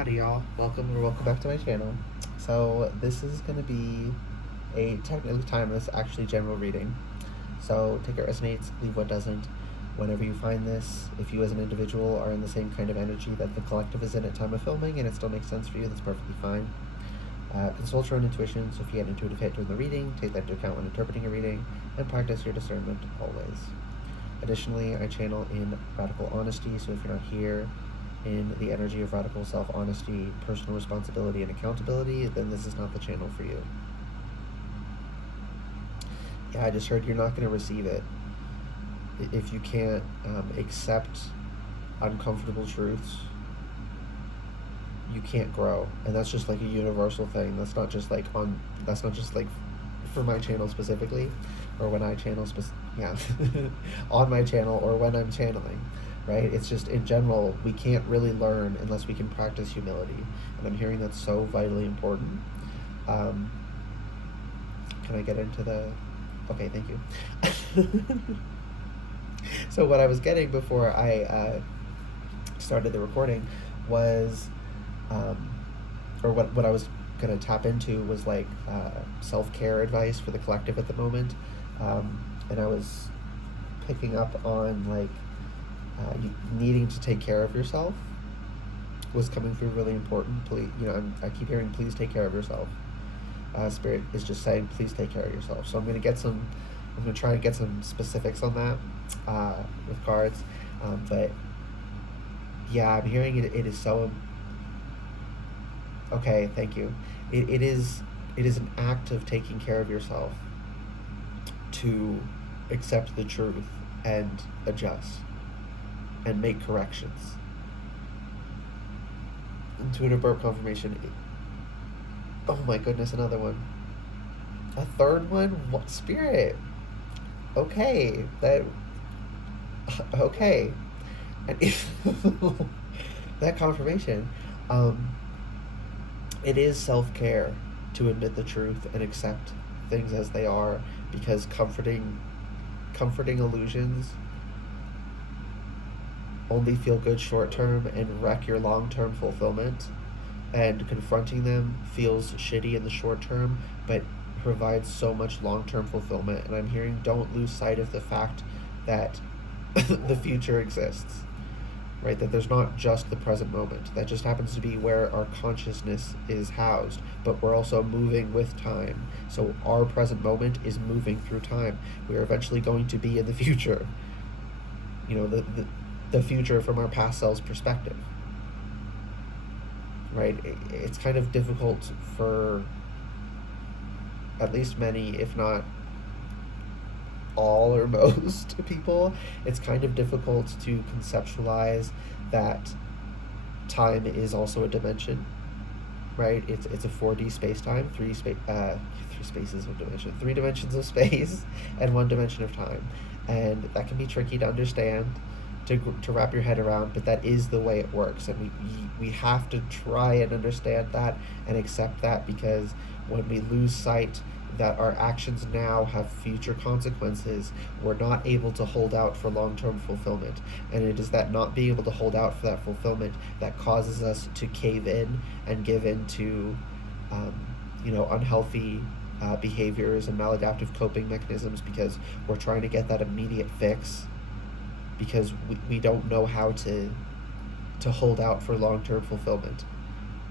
Howdy, y'all. Welcome back to my channel. So this is going to be a technically timeless, actually general reading. So take what resonates, leave what doesn't. Whenever you find this, if you as an individual are in the same kind of energy that the collective is in at time of filming and it still makes sense for you, that's perfectly fine. Consult your own intuition, so if you get intuitive hit during the reading, take that into account when interpreting a reading, and practice your discernment always. Additionally, I channel in radical honesty, so if you're not here in the energy of radical self-honesty, personal responsibility, and accountability, then this is not the channel for you. Yeah, I just heard you're not going to receive it. If you can't accept uncomfortable truths, you can't grow. And that's just like a universal thing. That's not just like for my channel specifically, or when I channel on my channel, or when I'm channeling, right? It's just in general, we can't really learn unless we can practice humility. And I'm hearing that's so vitally important. Can I get into the... Okay, thank you. So what I was getting before I started the recording was, or what I was going to tap into was like self-care advice for the collective at the moment. And I was picking up on like needing to take care of yourself was coming through really important. Please, I keep hearing, please take care of yourself. Spirit is just saying, please take care of yourself. So I'm going to try to get some specifics on that with cards. But yeah, I'm hearing it is so... Okay, thank you. It is an act of taking care of yourself to accept the truth and adjust and make corrections. Intuitive burp confirmation. Oh my goodness, another one. A third one? What? Spirit. Okay. Okay. And if that confirmation, it is self-care to admit the truth and accept things as they are, because comforting illusions only feel good short-term and wreck your long-term fulfillment, and confronting them feels shitty in the short term but provides so much long-term fulfillment. And I'm hearing, don't lose sight of the fact that the future exists, right? That there's not just the present moment. That just happens to be where our consciousness is housed, but we're also moving with time. So our present moment is moving through time. We are eventually going to be in the future. The future from our past selves perspective, right? It's kind of difficult for at least many, if not all or most people. It's kind of difficult to conceptualize that time is also a dimension, right? It's a 4D space-time, three spaces of dimension, 3 dimensions of space, and 1 dimension of time. And that can be tricky to understand, to wrap your head around, but that is the way it works. And we have to try and understand that and accept that, because when we lose sight that our actions now have future consequences, we're not able to hold out for long-term fulfillment. And it is that not being able to hold out for that fulfillment that causes us to cave in and give in to unhealthy behaviors and maladaptive coping mechanisms, because we're trying to get that immediate fix, because we don't know how to hold out for long-term fulfillment.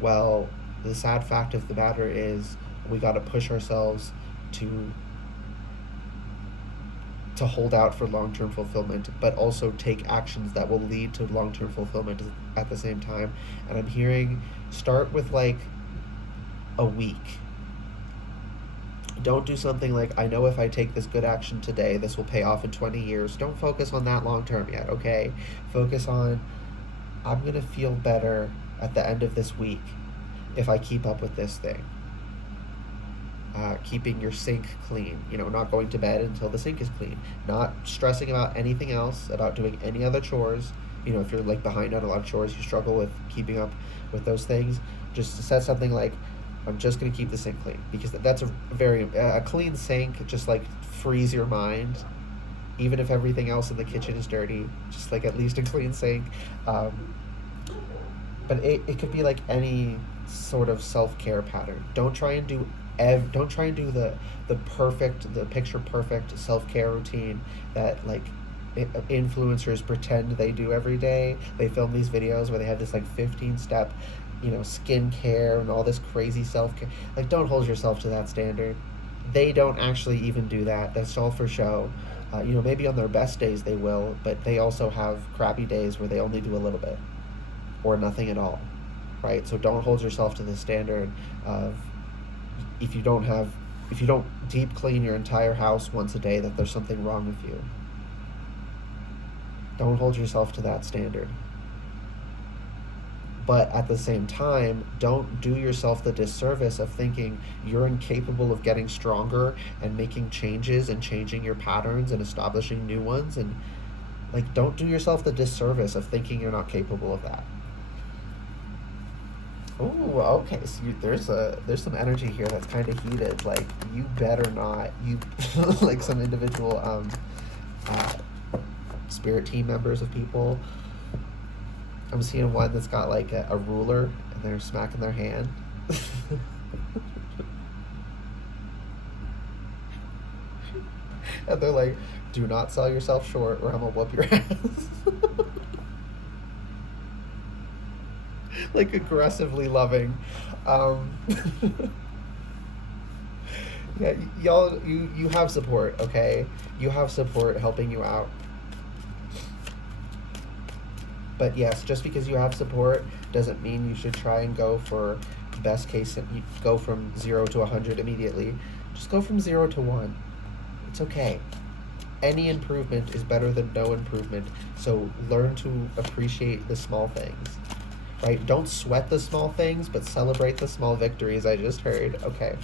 Well, the sad fact of the matter is we got to push ourselves to hold out for long-term fulfillment, but also take actions that will lead to long-term fulfillment at the same time. And I'm hearing, start with like a week. Don't do something like, I know if I take this good action today, this will pay off in 20 years. Don't focus on that long term yet, okay? Focus on, I'm going to feel better at the end of this week if I keep up with this thing. Keeping your sink clean, not going to bed until the sink is clean. Not stressing about anything else, about doing any other chores. If you're like behind on a lot of chores, you struggle with keeping up with those things, just set something like, I'm just going to keep the sink clean, because that's a clean sink just like frees your mind, even if everything else in the kitchen is dirty. Just like at least a clean sink. But it could be like any sort of self-care pattern. Don't try and do the picture perfect self-care routine that like influencers pretend they do every day. They film these videos where they have this like 15 step, skincare and all this crazy self-care. Like, don't hold yourself to that standard. They don't actually even do that. That's all for show. Maybe on their best days they will, but they also have crappy days where they only do a little bit or nothing at all, right? So don't hold yourself to the standard of, if you don't deep clean your entire house once a day, that there's something wrong with you. Don't hold yourself to that standard. But at the same time, don't do yourself the disservice of thinking you're incapable of getting stronger and making changes and changing your patterns and establishing new ones. And like, don't do yourself the disservice of thinking you're not capable of that. Ooh, okay. So there's some energy here that's kind of heated. Like, you better not, you like some individual uh, spirit team members of people. I'm seeing one that's got like a ruler and they're smacking their hand. And they're like, "Do not sell yourself short, or I'm gonna whoop your ass." Like, aggressively loving. Um, yeah, y'all, you have support, okay? You have support helping you out. But yes, just because you have support doesn't mean you should try and go for best case. You go from 0 to 100 immediately. Just go from 0 to 1. It's okay. Any improvement is better than no improvement. So learn to appreciate the small things, right? Don't sweat the small things, but celebrate the small victories. I just heard. Okay.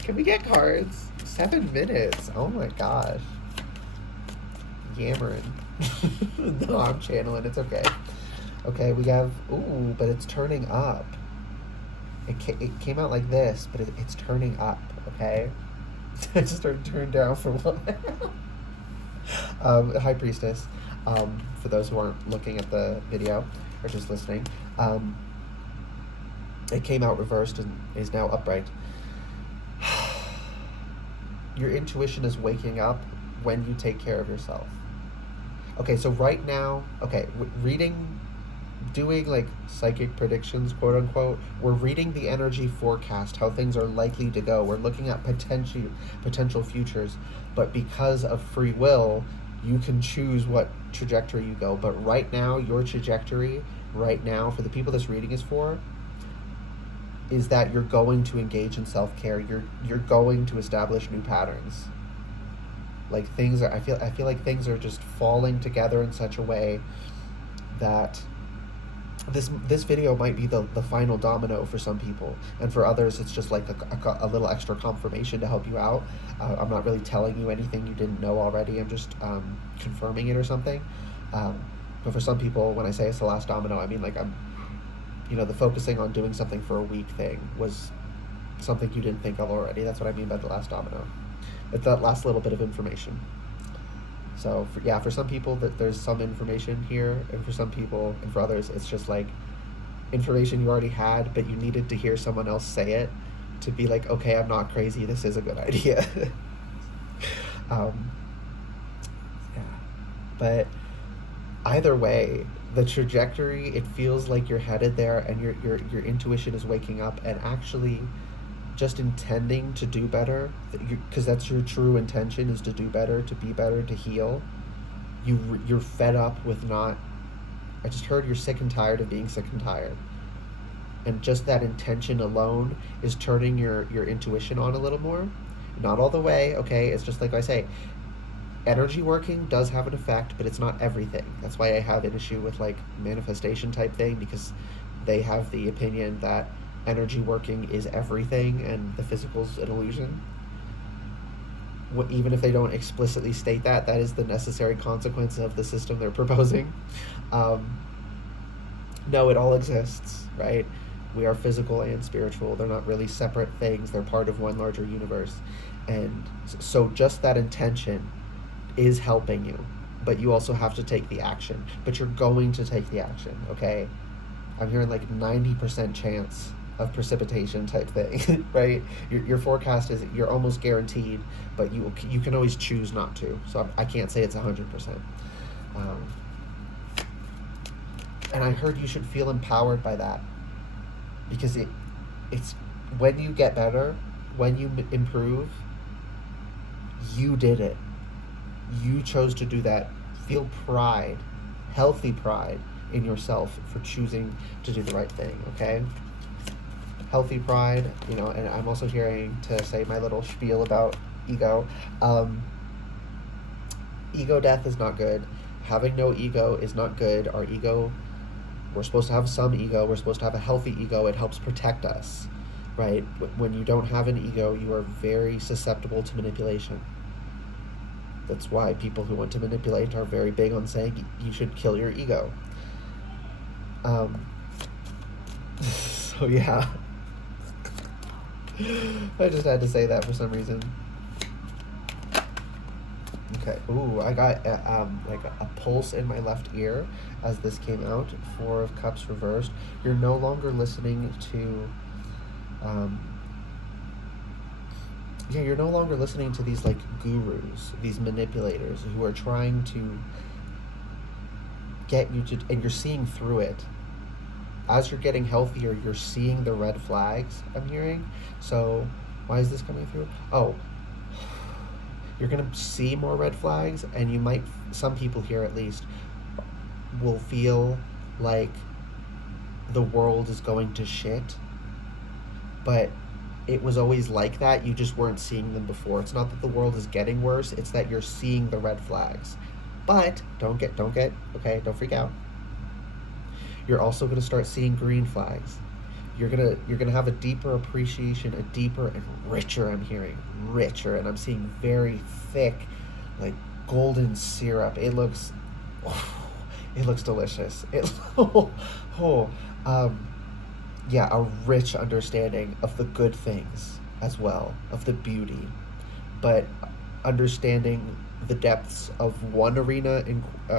Can we get cards? 7 minutes. Oh my gosh. Yammering. No, I'm channeling. It's okay. Okay, we have... Ooh, but it's turning up. It came out like this, but it's turning up, okay? I just turned down for one. High Priestess, for those who aren't looking at the video or just listening, it came out reversed and is now upright. Your intuition is waking up when you take care of yourself. Okay, so right now, doing like psychic predictions, quote unquote, we're reading the energy forecast, how things are likely to go. We're looking at potential futures, but because of free will, you can choose what trajectory you go. But right now, your trajectory, right now, for the people this reading is for, is that you're going to engage in self-care. You're going to establish new patterns. Like, things are, I feel like things are just falling together in such a way that this video might be the final domino for some people, and for others it's just like a little extra confirmation to help you out. I'm not really telling you anything you didn't know already. I'm just confirming it or something. But for some people, when I say it's the last domino, I mean, like, the focusing on doing something for a week thing was something you didn't think of already. That's what I mean by the last domino. It's that last little bit of information. So for some people that there's some information here, and for some people and for others it's just like information you already had, but you needed to hear someone else say it to be like, okay, I'm not crazy, this is a good idea. Yeah. But either way, the trajectory, it feels like you're headed there, and your intuition is waking up and actually just intending to do better, because that's your true intention, is to do better, to be better, to heal. You're fed up with not... I just heard you're sick and tired of being sick and tired. And just that intention alone is turning your intuition on a little more. Not all the way, okay? It's just like I say, energy working does have an effect, but it's not everything. That's why I have an issue with like manifestation type thing, because they have the opinion that energy working is everything and the physical's an illusion. Even if they don't explicitly state that is the necessary consequence of the system they're proposing. No, it all exists, right? We are physical and spiritual. They're not really separate things. They're part of one larger universe. And so just that intention is helping you, but you also have to take the action. But you're going to take the action, okay? I'm hearing like 90% chance of precipitation type thing, right? Your forecast is you're almost guaranteed, but you can always choose not to. So I can't say it's 100%. Um, and I heard you should feel empowered by that, because it's when you get better, when you improve, you did it. You chose to do that. Feel pride, healthy pride in yourself for choosing to do the right thing, okay? Healthy pride, and I'm also hearing to say my little spiel about ego. Ego death is not good. Having no ego is not good. Our ego, we're supposed to have some ego. We're supposed to have a healthy ego. It helps protect us, right? When you don't have an ego, you are very susceptible to manipulation. That's why people who want to manipulate are very big on saying you should kill your ego. So yeah, I just had to say that for some reason. Okay. Ooh, I got like a pulse in my left ear as this came out. 4 of Cups reversed. You're no longer listening to. You're no longer listening to these like gurus, these manipulators who are trying to get you to, and you're seeing through it. As you're getting healthier, you're seeing the red flags, I'm hearing. So, why is this coming through? Oh, you're going to see more red flags, and you might, some people here at least, will feel like the world is going to shit. But it was always like that. You just weren't seeing them before. It's not that the world is getting worse. It's that you're seeing the red flags. But don't freak out. You're also going to start seeing green flags. You're gonna have a deeper appreciation, a deeper and richer. I'm hearing richer, and I'm seeing very thick, like golden syrup. It looks delicious. A rich understanding of the good things as well, of the beauty, but understanding the depths of one arena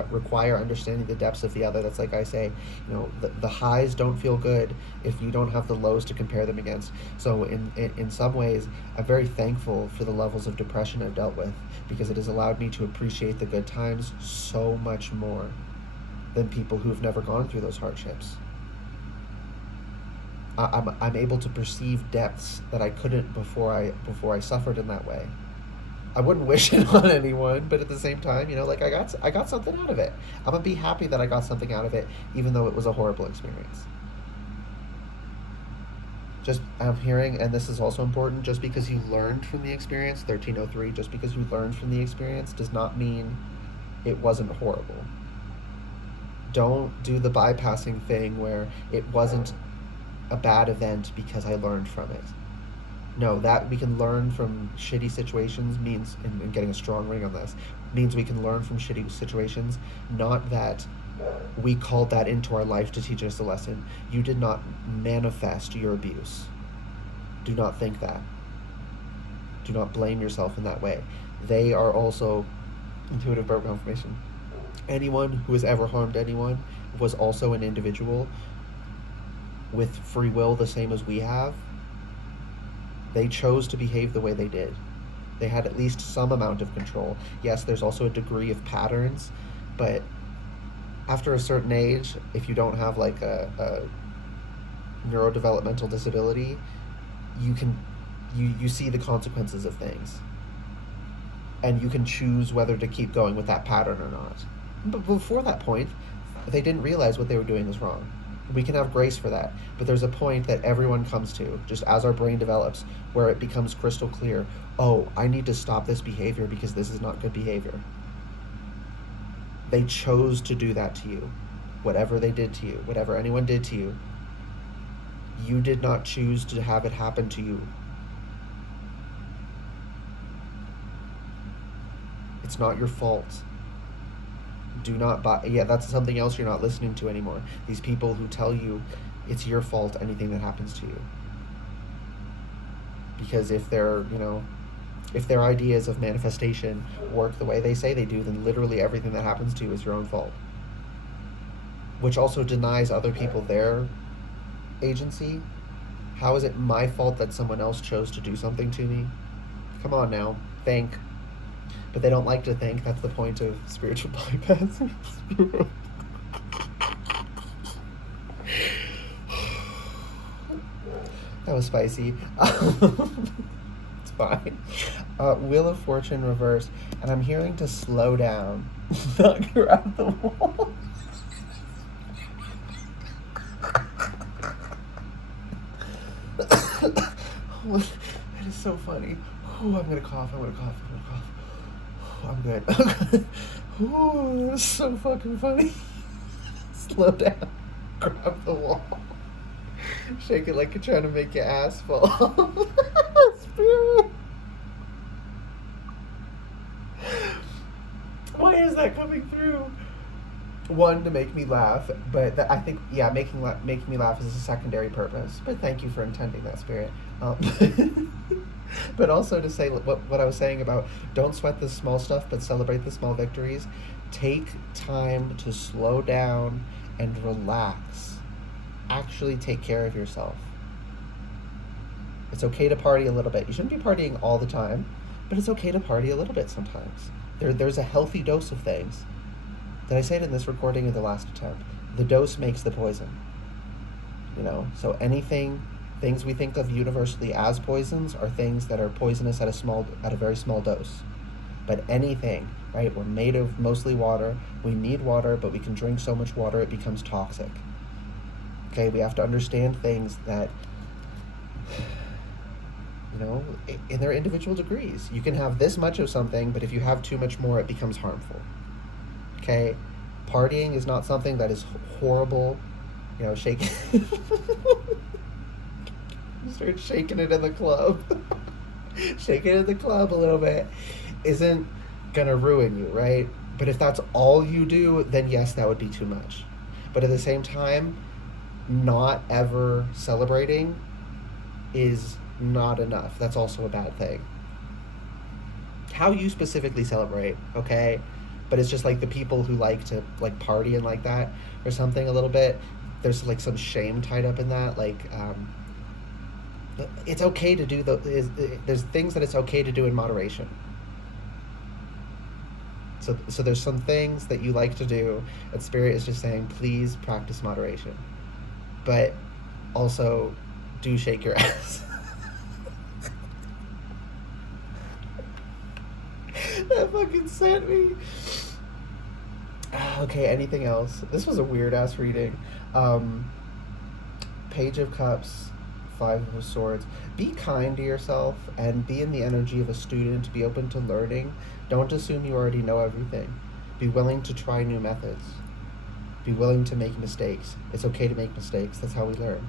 require understanding the depths of the other. That's like I say, the highs don't feel good if you don't have the lows to compare them against. So in some ways, I'm very thankful for the levels of depression I've dealt with, because it has allowed me to appreciate the good times so much more than people who've never gone through those hardships. I'm able to perceive depths that I couldn't before I suffered in that way. I wouldn't wish it on anyone, but at the same time, I got something out of it. I'm gonna be happy that I got something out of it, even though it was a horrible experience. Just, I'm hearing, and this is also important, just because you learned from the experience, 1303, just because you learned from the experience does not mean it wasn't horrible. Don't do the bypassing thing where it wasn't a bad event because I learned from it. No, that we can learn from shitty situations means, and getting a strong ring on this, means we can learn from shitty situations, not that we called that into our life to teach us a lesson. You did not manifest your abuse. Do not think that. Do not blame yourself in that way. They are also intuitive birth confirmation. Anyone who has ever harmed anyone was also an individual with free will, the same as we have. They chose to behave the way they did. They had at least some amount of control. Yes, there's also a degree of patterns, but after a certain age, if you don't have like a neurodevelopmental disability, you see the consequences of things. And you can choose whether to keep going with that pattern or not. But before that point, they didn't realize what they were doing was wrong. We can have grace for that, but there's a point that everyone comes to, just as our brain develops, where it becomes crystal clear, oh, I need to stop this behavior because this is not good behavior. They chose to do that to you. Whatever they did to you, whatever anyone did to you, you did not choose to have it happen to you. It's not your fault. Do not buy. Yeah, that's something else you're not listening to anymore. These people who tell you it's your fault, anything that happens to you. Because if their ideas of manifestation work the way they say they do, then literally everything that happens to you is your own fault. which also denies other people their agency. How is it my fault that someone else chose to do something to me? Come on now, think. But they don't like to think. That's the point of spiritual bypassing. That was spicy. It's fine. Wheel of Fortune reversed, and I'm hearing to slow down, not grab the wall. That is so funny. Oh, I'm gonna cough. I'm good. Oh, that is so fucking funny. Slow down. Grab the wall. Shake it like you're trying to make your ass fall. Spirit. Why is that coming through? One, to make me laugh, but I think, yeah, making me laugh is a secondary purpose. But thank you for intending that, Spirit. But also to say what I was saying about don't sweat the small stuff, but celebrate the small victories. Take time to slow down and relax. Actually take care of yourself. It's okay to party a little bit. You shouldn't be partying all the time, but it's okay to party a little bit sometimes. There's a healthy dose of things. Did I say it in this recording or the last attempt? The dose makes the poison. So things we think of universally as poisons are things that are poisonous at a very small dose. But anything, right? We're made of mostly water. We need water, but we can drink so much water it becomes toxic. Okay, we have to understand things that, in their individual degrees. You can have this much of something, but if you have too much more, it becomes harmful. Okay, partying is not something that is horrible. Shaking. Start shaking it in the club. Shaking it in the club a little bit isn't gonna ruin you, right? But if that's all you do, then yes, that would be too much. But at the same time, not ever celebrating is not enough. That's also a bad thing. How you specifically celebrate, okay? But it's just like the people who like to party and like that or something a little bit. There's some shame tied up in that. It's okay to do there's things that it's okay to do in moderation. So there's some things that you like to do, and Spirit is just saying, please practice moderation. But also, do shake your ass. That fucking sent me. Okay, anything else? This was a weird ass reading. Page of Cups, Five of Swords. Be kind to yourself and be in the energy of a student. Be open to learning. Don't assume you already know everything. Be willing to try new methods. Be willing to make mistakes. It's okay to make mistakes. That's how we learn.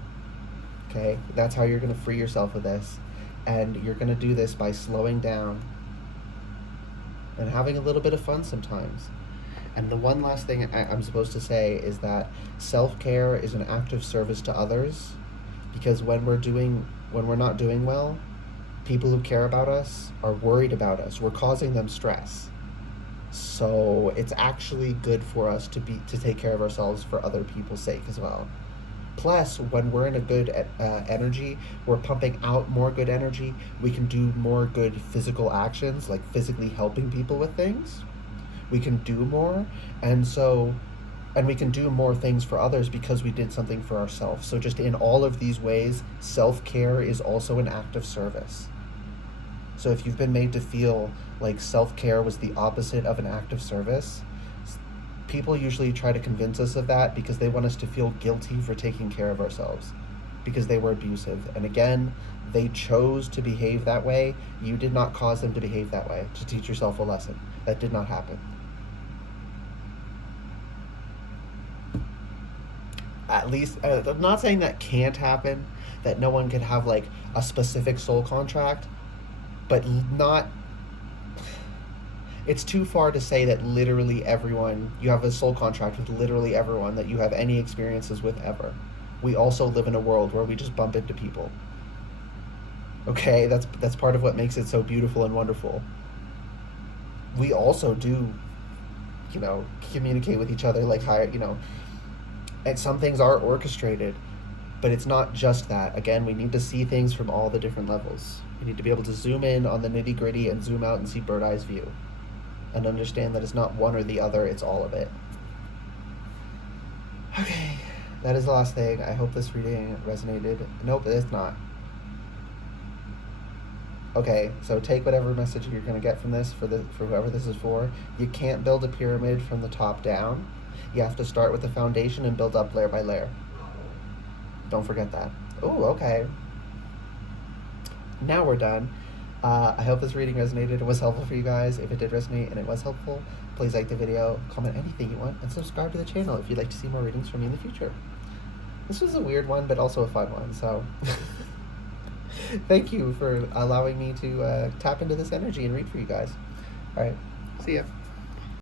Okay? That's how you're going to free yourself of this. And you're going to do this by slowing down and having a little bit of fun sometimes. And the one last thing I'm supposed to say is that self-care is an act of service to others, because when we're not doing well, people who care about us are worried about us. We're causing them stress. So it's actually good for us to take care of ourselves for other people's sake as well. Plus, when we're in a good energy, we're pumping out more good energy. We can do more good physical actions, like physically helping people with things. We can do more, and we can do more things for others because we did something for ourselves. So just in all of these ways, self-care is also an act of service. So if you've been made to feel like self-care was the opposite of an act of service, people usually try to convince us of that because they want us to feel guilty for taking care of ourselves because they were abusive. And again, they chose to behave that way. You did not cause them to behave that way to teach yourself a lesson. That did not happen. At least, I'm not saying that can't happen, that no one could have a specific soul contract, but it's too far to say that literally everyone, you have a soul contract with literally everyone that you have any experiences with ever. We also live in a world where we just bump into people. Okay, that's part of what makes it so beautiful and wonderful. We also do, communicate with each other And some things are orchestrated, but it's not just that. Again, we need to see things from all the different levels. We need to be able to zoom in on the nitty gritty and zoom out and see bird eyes view, and understand that it's not one or the other, it's all of it. Okay, that is the last thing. I hope this reading resonated. Nope, it's not. Okay, so take whatever message you're going to get from this for whoever this is for. You can't build a pyramid from the top down. You have to start with the foundation and build up layer by layer. Don't forget that. Oh, okay. Now we're done. I hope this reading resonated and was helpful for you guys. If it did resonate and it was helpful, please like the video, comment anything you want, and subscribe to the channel if you'd like to see more readings from me in the future. This was a weird one, but also a fun one, so... Thank you for allowing me to tap into this energy and read for you guys. All right, see ya.